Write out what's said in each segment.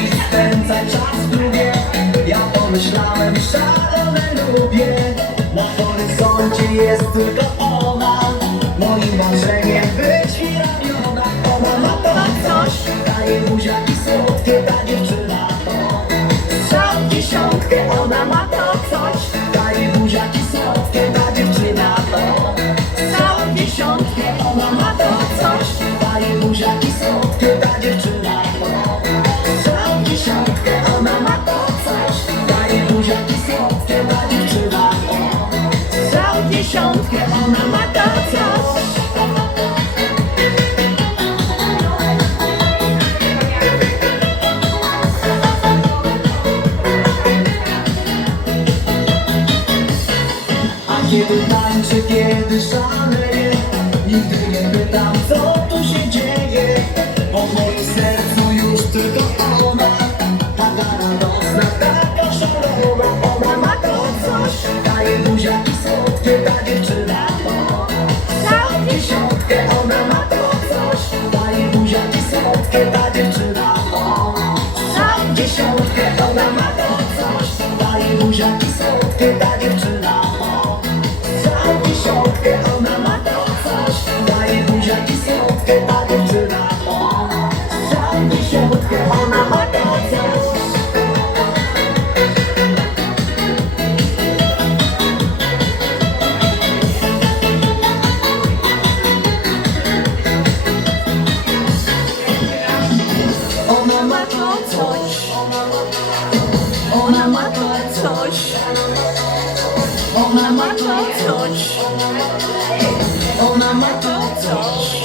Bawić, spędzać czas w klubie Ja pomyślałem, szalone lubię. Na horyzoncie jest tylko ona. Moim marzeniem być i ramiona Ona. Ma to coś Daje buziaki słodkie, ta dziewczyna to. Strzał dziesiątkę, ona ma to coś kiedy tańczy, kiedy szaleje Nigdy nie pytam, co tu się dzieje Bo w moim sercu już tylko ona. Taka radosna, taka szalona Ona ma to coś. Daje buziaki słodkie, ta dziewczyna to Całą dziesiątkę, ona ma to coś. Daje buziaki słodkie, ta dziewczyna to Całą dziesiątkę, ona ma to coś. Daje buziaki słodkie, ta dziewczyna ona ma to coś Daje buziaki Ona ma to coś Ona ma to coś.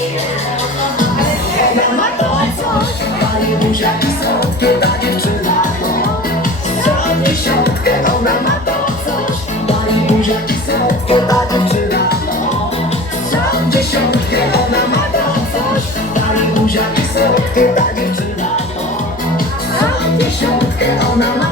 Ona ma to coś. Pali buziaki słodkie ta dziewczyna. Za dziesiątkę ona ma to coś. Pali buziaki słodkie ta dziewczyna. Za dziesiątkę ona ma to coś. Pali buziaki słodkie ta dziewczyna. Za dziesiątkę ona ma